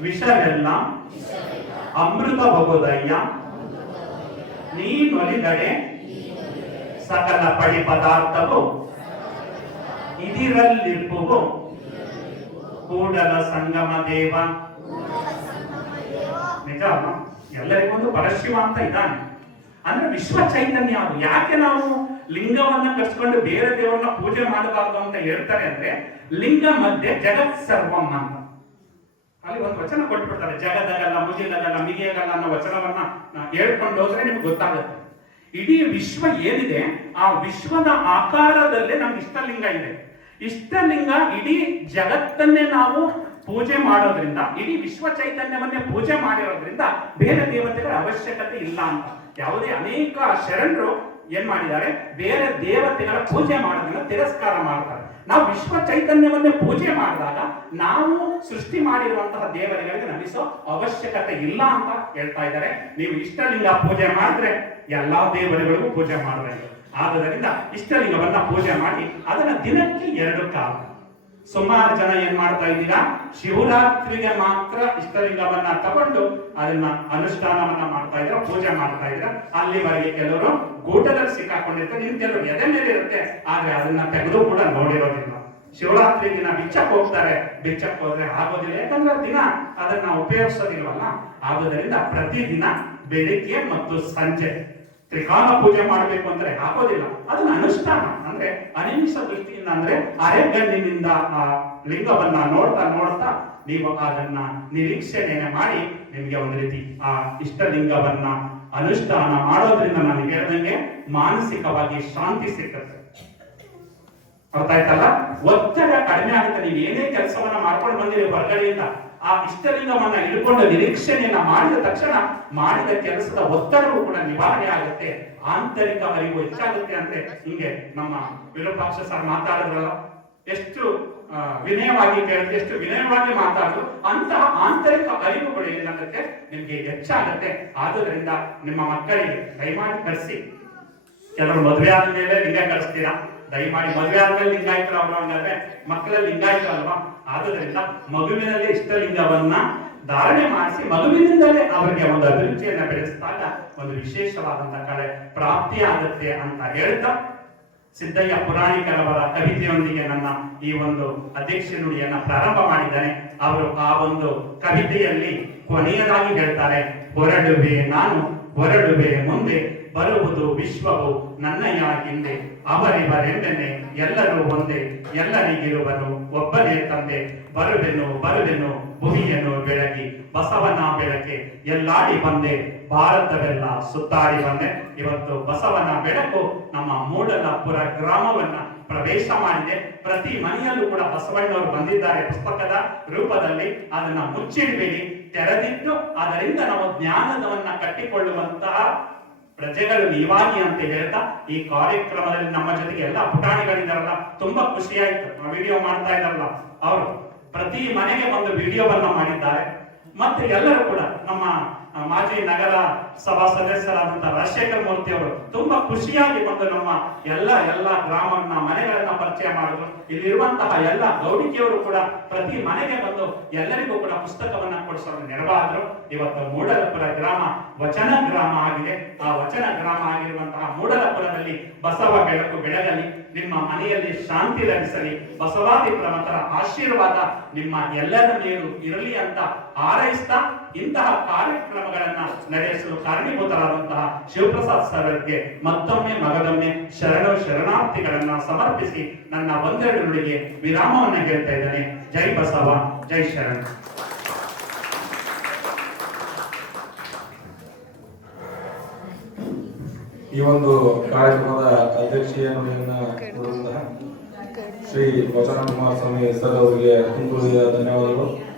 ವಿಷವೆಲ್ಲ ಅಮೃತ ಬಹುದಯ್ಯ ನೀ ನೊಲಿದಡೆ ಸಕಲ ಪಡಿ ಪದಾರ್ಥವು ಇದಿರಲ್ಲಿರ್ಪುವು ಕೂಡಲ ಸಂಗಮ ದೇವ. ನಿಜ? ಎಲ್ಲರಿಗೊಂದು ಪರಶಿವ ಅಂತ ಇದ್ದಾನೆ. ಅಂದ್ರೆ ವಿಶ್ವ ಚೈತನ್ಯ ಯಾಕೆ ನಾವು ಲಿಂಗವನ್ನ ಕಸ್ಕೊಂಡು ಬೇರೆ ದೇವರನ್ನ ಪೂಜೆ ಮಾಡಬಾರ್ದು ಅಂತ ಹೇಳ್ತಾರೆ ಅಂದ್ರೆ ಲಿಂಗ ಮಧ್ಯೆ ಜಗತ್ ಸರ್ವಂ ಅಂತ. ಅಲ್ಲಿ ಒಂದು ವಚನ ಕೊಟ್ಬಿಡ್ತಾರೆ, ಜಗದಗಲ್ಲ ಮುಜಿಲಗಲ್ಲ ಮಿಗಿಯಗಲ್ಲ ಅನ್ನೋ ವಚನವನ್ನ ನಾವು ಹೇಳ್ಕೊಂಡು ಹೋದ್ರೆ ನಿಮ್ಗೆ ಗೊತ್ತಾಗುತ್ತೆ. ಇಡೀ ವಿಶ್ವ ಏನಿದೆ, ಆ ವಿಶ್ವದ ಆಕಾರದಲ್ಲೇ ನಮ್ಗೆ ಇಷ್ಟಲಿಂಗ ಇದೆ. ಇಷ್ಟಲಿಂಗ ಇಡೀ ಜಗತ್ತನ್ನೇ ನಾವು ಪೂಜೆ ಮಾಡೋದ್ರಿಂದ, ಇಡೀ ವಿಶ್ವ ಚೈತನ್ಯವನ್ನೇ ಪೂಜೆ ಮಾಡಿರೋದ್ರಿಂದ ಬೇರೆ ದೇವತೆಗಳ ಅವಶ್ಯಕತೆ ಇಲ್ಲ ಅಂತ. ಯಾವುದೇ ಅನೇಕ ಶರಣರು ಏನ್ ಮಾಡಿದ್ದಾರೆ? ಬೇರೆ ದೇವತೆಗಳ ಪೂಜೆ ಮಾಡೋದನ್ನ ತಿರಸ್ಕಾರ ಮಾಡ್ತಾರೆ. ನಾವು ವಿಶ್ವ ಚೈತನ್ಯವನ್ನೇ ಪೂಜೆ ಮಾಡಿದಾಗ ನಾವು ಸೃಷ್ಟಿ ಮಾಡಿರುವಂತಹ ದೇವತೆಗಳಿಗೆ ನಮಿಸೋ ಅವಶ್ಯಕತೆ ಇಲ್ಲ ಅಂತ ಹೇಳ್ತಾ ಇದ್ದಾರೆ. ನೀವು ಇಷ್ಟಲಿಂಗ ಪೂಜೆ ಮಾಡಿದ್ರೆ ಎಲ್ಲಾ ದೇವರುಗಳಿಗೂ ಪೂಜೆ ಮಾಡಬೇಕು. ಆದ್ದರಿಂದ ಇಷ್ಟಲಿಂಗವನ್ನ ಪೂಜೆ ಮಾಡಿ ಅದನ್ನ ದಿನಕ್ಕೆ ಎರಡು ಕಾಲ. ಸುಮಾರು ಜನ ಏನ್ ಮಾಡ್ತಾ ಇದ್ದೀರಾ? ಶಿವರಾತ್ರಿಗೆ ಮಾತ್ರ ಇಷ್ಟಲಿಂಗವನ್ನ ತಗೊಂಡು ಅದನ್ನ ಅನುಷ್ಠಾನವನ್ನ ಮಾಡ್ತಾ ಇದ್ರ ಪೂಜೆ ಮಾಡ್ತಾ ಇದ್ರ ಅಲ್ಲಿವರೆಗೆ ಕೆಲವರು ಗೂಟದಲ್ಲಿ ಸಿಕ್ಕಾಕೊಂಡಿರ್ತಾರೆ ನೀವು ಕೆಲವರು ಎದೆ ಮೇಲೆ ಇರುತ್ತೆ. ಆದ್ರೆ ಅದನ್ನ ತೆಗೆದು ಕೂಡ ನೋಡಿರೋದಿಲ್ಲ. ಶಿವರಾತ್ರಿ ದಿನ ಬಿಚ್ಚಕ್ ಹೋಗ್ತಾರೆ. ಬಿಚ್ಚಕ್ ಹೋದ್ರೆ ಆಗೋದಿಲ್ಲ. ಯಾಕಂದ್ರೆ ದಿನ ಅದನ್ನ ಉಪಯೋಗಿಸೋದಿಲ್ವಲ್ಲ? ಆದುದರಿಂದ ಪ್ರತಿದಿನ ಬೆಳಿಗ್ಗೆ ಮತ್ತು ಸಂಜೆ ತ್ರಿಕಾಲ ಪೂಜೆ ಮಾಡಬೇಕು ಅಂದ್ರೆ ಹಾಕೋದಿಲ್ಲ. ಅದನ್ನ ಅನುಷ್ಠಾನ. ಅಂದ್ರೆ ಅನಿಮಿಷ ದೃಷ್ಟಿಯಿಂದ ಅಂದ್ರೆ ಅರೆಗಣ್ಣಿನಿಂದ ಆ ಲಿಂಗವನ್ನ ನೋಡ್ತಾ ನೋಡ್ತಾ ನೀವು ಅದನ್ನ ನಿರೀಕ್ಷಣೆ ಮಾಡಿ ನಿಮ್ಗೆ ಒಂದು ರೀತಿ ಆ ಇಷ್ಟಲಿಂಗವನ್ನ ಅನುಷ್ಠಾನ ಮಾಡೋದ್ರಿಂದ ನಾನು ಹೇಳ್ದಂಗೆ ಮಾನಸಿಕವಾಗಿ ಶಾಂತಿ ಸಿಕ್ಕತ್ತೆ. ಅರ್ಥ ಆಯ್ತಲ್ಲ? ಒತ್ತಡ ಕಡಿಮೆ ಆಗುತ್ತೆ. ನೀವು ಏನೇ ಕೆಲಸವನ್ನ ಮಾಡ್ಕೊಂಡು ಬಂದಿರಿ ಹೊರಗಡೆಯಿಂದ. ಆ ಇಷ್ಟಲಿಂಗವನ್ನ ಹಿಡ್ಕೊಂಡು ನಿರೀಕ್ಷಣೆಯನ್ನ ಮಾಡಿದ ತಕ್ಷಣ ಮಾಡಿದ ಕೆಲಸದ ಒತ್ತಡವೂ ಕೂಡ ನಿವಾರಣೆ ಆಗುತ್ತೆ. ಆಂತರಿಕ ಅರಿವು ಹೆಚ್ಚಾಗುತ್ತೆ ಅಂದ್ರೆ ಹಿಂಗೆ ನಮ್ಮ ವಿರೂಪಾಕ್ಷ ಸರ್ ಮಾತಾಡಿದ್ರಲ್ಲ, ಎಷ್ಟು ವಿನಯವಾಗಿ ಕೇಳುತ್ತೆ ಎಷ್ಟು ವಿನಯವಾಗಿ ಮಾತಾಡಲು ಅಂತಹ ಆಂತರಿಕ ಅರಿವುಗಳು ಏನಾಗುತ್ತೆ? ನಿಮ್ಗೆ ಹೆಚ್ಚಾಗುತ್ತೆ. ಆದುದರಿಂದ ನಿಮ್ಮ ಮಕ್ಕಳಿಗೆ ದಯಮಾಡಿ ಕರೆಸಿ. ಕೆಲವರು ಮದುವೆ ಆದ್ಮೇಲೆ ನಿಮಗೆ ಕಳಿಸ್ತೀರಾ ದಯಮಾಡಿ ಮದುವೆ ಆದ್ಮೇಲೆ ಲಿಂಗಾಯತರು ಅವರು ಮಕ್ಕಳ ಲಿಂಗಾಯತರು ಅಲ್ವಾ? ಆದ್ರಿಂದ ಮಗುವಿನಲ್ಲಿ ಇಷ್ಟಲಿಂಗವನ್ನ ಧಾರಣೆ ಮಾಡಿಸಿ ಮಗುವಿನಿಂದಲೇ ಅವರಿಗೆ ಒಂದು ಅಭಿರುಚಿಯನ್ನ ಬೆಳೆಸಿದಾಗ ಒಂದು ವಿಶೇಷವಾದಂತಹ ಕಳೆ ಪ್ರಾಪ್ತಿಯಾಗುತ್ತೆ ಅಂತ ಹೇಳ್ತಾ ಸಿದ್ದಯ್ಯ ಪುರಾಣಿಕರವರ ಕವಿತೆಯೊಂದಿಗೆ ನನ್ನ ಈ ಒಂದು ಅಧ್ಯಕ್ಷ ನುಡಿಯನ್ನ ಪ್ರಾರಂಭ ಮಾಡಿದ್ದಾನೆ. ಅವರು ಆ ಒಂದು ಕವಿತೆಯಲ್ಲಿ ಕೊನೆಯದಾಗಿ ಹೇಳ್ತಾರೆ, ಹೊರಡುವೆ ನಾನು, ಹೊರಡುವೆ ಮುಂದೆ ಬರುವುದು ವಿಶ್ವವು ನನ್ನಯ ಹಿಂದೆ ಅವರಿವರೆಂದೆನೆ ಎಲ್ಲರೂ ಒಂದೇ, ಎಲ್ಲರಿಗಿರುವನು ಒಬ್ಬನೇ ತಂದೆ. ಬರುವೆನು ಬರುವೆನು, ಭೂಮಿಯನ್ನು ಬೆಳಗಿ, ಬಸವನ ಬೆಳಕೆ ಎಲ್ಲಾಡಿ ಬಂದೆ. ಭಾರತವೆಲ್ಲ ಸುತ್ತಾಡಿ ಬಂದೆ. ಇವತ್ತು ಬಸವನ ಬೆಳಕು ನಮ್ಮ ಮೂಡಲಪುರ ಗ್ರಾಮವನ್ನ ಪ್ರವೇಶ ಮಾಡಿದೆ. ಪ್ರತಿ ಮನೆಯಲ್ಲೂ ಕೂಡ ಬಸವಣ್ಣವರು ಬಂದಿದ್ದಾರೆ ಪುಸ್ತಕದ ರೂಪದಲ್ಲಿ. ಅದನ್ನ ಮುಚ್ಚಿಡಬೇಡಿ. ತೆರೆದಿಟ್ಟು ಅದರಿಂದ ನಾವು ಜ್ಞಾನದವನ್ನ ಕಟ್ಟಿಕೊಳ್ಳುವಂತಹ ಪ್ರಜೆಗಳು ನೀವಾಗಿ ಅಂತ ಹೇಳ್ತಾ ಈ ಕಾರ್ಯಕ್ರಮದಲ್ಲಿ ನಮ್ಮ ಜೊತೆಗೆ ಎಲ್ಲ ಪುಟಾಣಿಗಳಿದಾರಲ್ಲ ತುಂಬಾ ಖುಷಿ ಆಯ್ತು ವಿಡಿಯೋ ಮಾಡ್ತಾ ಇದ್ದಾರಲ್ಲ, ಅವರು ಪ್ರತಿ ಮನೆಗೆ ಒಂದು ವಿಡಿಯೋವನ್ನ ಮಾಡಿದ್ದಾರೆ. ಮತ್ತೆ ಎಲ್ಲರೂ ಕೂಡ ನಮ್ಮ ಮಾಜಿ ನಗರ ಸಭಾ ಸದಸ್ಯರಾದಂತಹ ರಾಜಶೇಖರ ಮೂರ್ತಿ ಅವರು ತುಂಬಾ ಖುಷಿಯಾಗಿ ಬಂದು ನಮ್ಮ ಎಲ್ಲ ಎಲ್ಲ ಗ್ರಾಮವನ್ನ, ಮನೆಗಳನ್ನ ಪರಿಚಯ ಮಾಡಿದ್ರು. ಇಲ್ಲಿರುವಂತಹ ಎಲ್ಲ ಗೌಡಿಕೆಯವರು ಕೂಡ ಪ್ರತಿ ಮನೆಗೆ ಬಂದು ಎಲ್ಲರಿಗೂ ಕೂಡ ಪುಸ್ತಕವನ್ನ ಕೊಡಿಸೋರು ನೆರವಾದ್ರು. ಇವತ್ತು ಮೂಡಲಪುರ ಗ್ರಾಮ ವಚನ ಗ್ರಾಮ ಆಗಿದೆ. ಆ ವಚನ ಗ್ರಾಮ ಆಗಿರುವಂತಹ ಮೂಡಲಪುರದಲ್ಲಿ ಬಸವ ಬೆಳಕು ಬೆಳಗಲಿ. ನಿಮ್ಮ ಮನೆಯಲ್ಲಿ ಶಾಂತಿ ಲಭಿಸಲಿ. ಬಸವಾದಿ ಪ್ರಮತರ ಆಶೀರ್ವಾದ ನಿಮ್ಮ ಎಲ್ಲರ ಮೇಲೂ ಇರಲಿ ಅಂತ ಹಾರೈಸ್ತಾ ಇಂತಹ ಕಾರ್ಯಕ್ರಮಗಳನ್ನ ನಡೆಸಲು ಕಾರಣೀಭೂತರಾದಂತಹ ಶಿವಪ್ರಸಾದ್ ಸರ್ ಅವರಿಗೆ ಮತ್ತೊಮ್ಮೆ ಮಗದೊಮ್ಮೆ ಶರಣ ಶರಣಾರ್ಥಿಗಳನ್ನ ಸಮರ್ಪಿಸಿ ನನ್ನ ಒಂದೆರಡು ನುಡಿಗೆ ವಿರಾಮವನ್ನ ಹೇಳ್ತಾ ಇದ್ದೇನೆ. ಜೈ ಬಸವ, ಜೈ ಶರಣ. ಈ ಒಂದು ಕಾರ್ಯಕ್ರಮದ ಅಧ್ಯಕ್ಷೀಯ ನುಡಿಯನ್ನ ಶ್ರೀ ವಚನ ಕುಮಾರಸ್ವಾಮಿ ಸರ್ ಅವರಿಗೆ ಧನ್ಯವಾದಗಳು.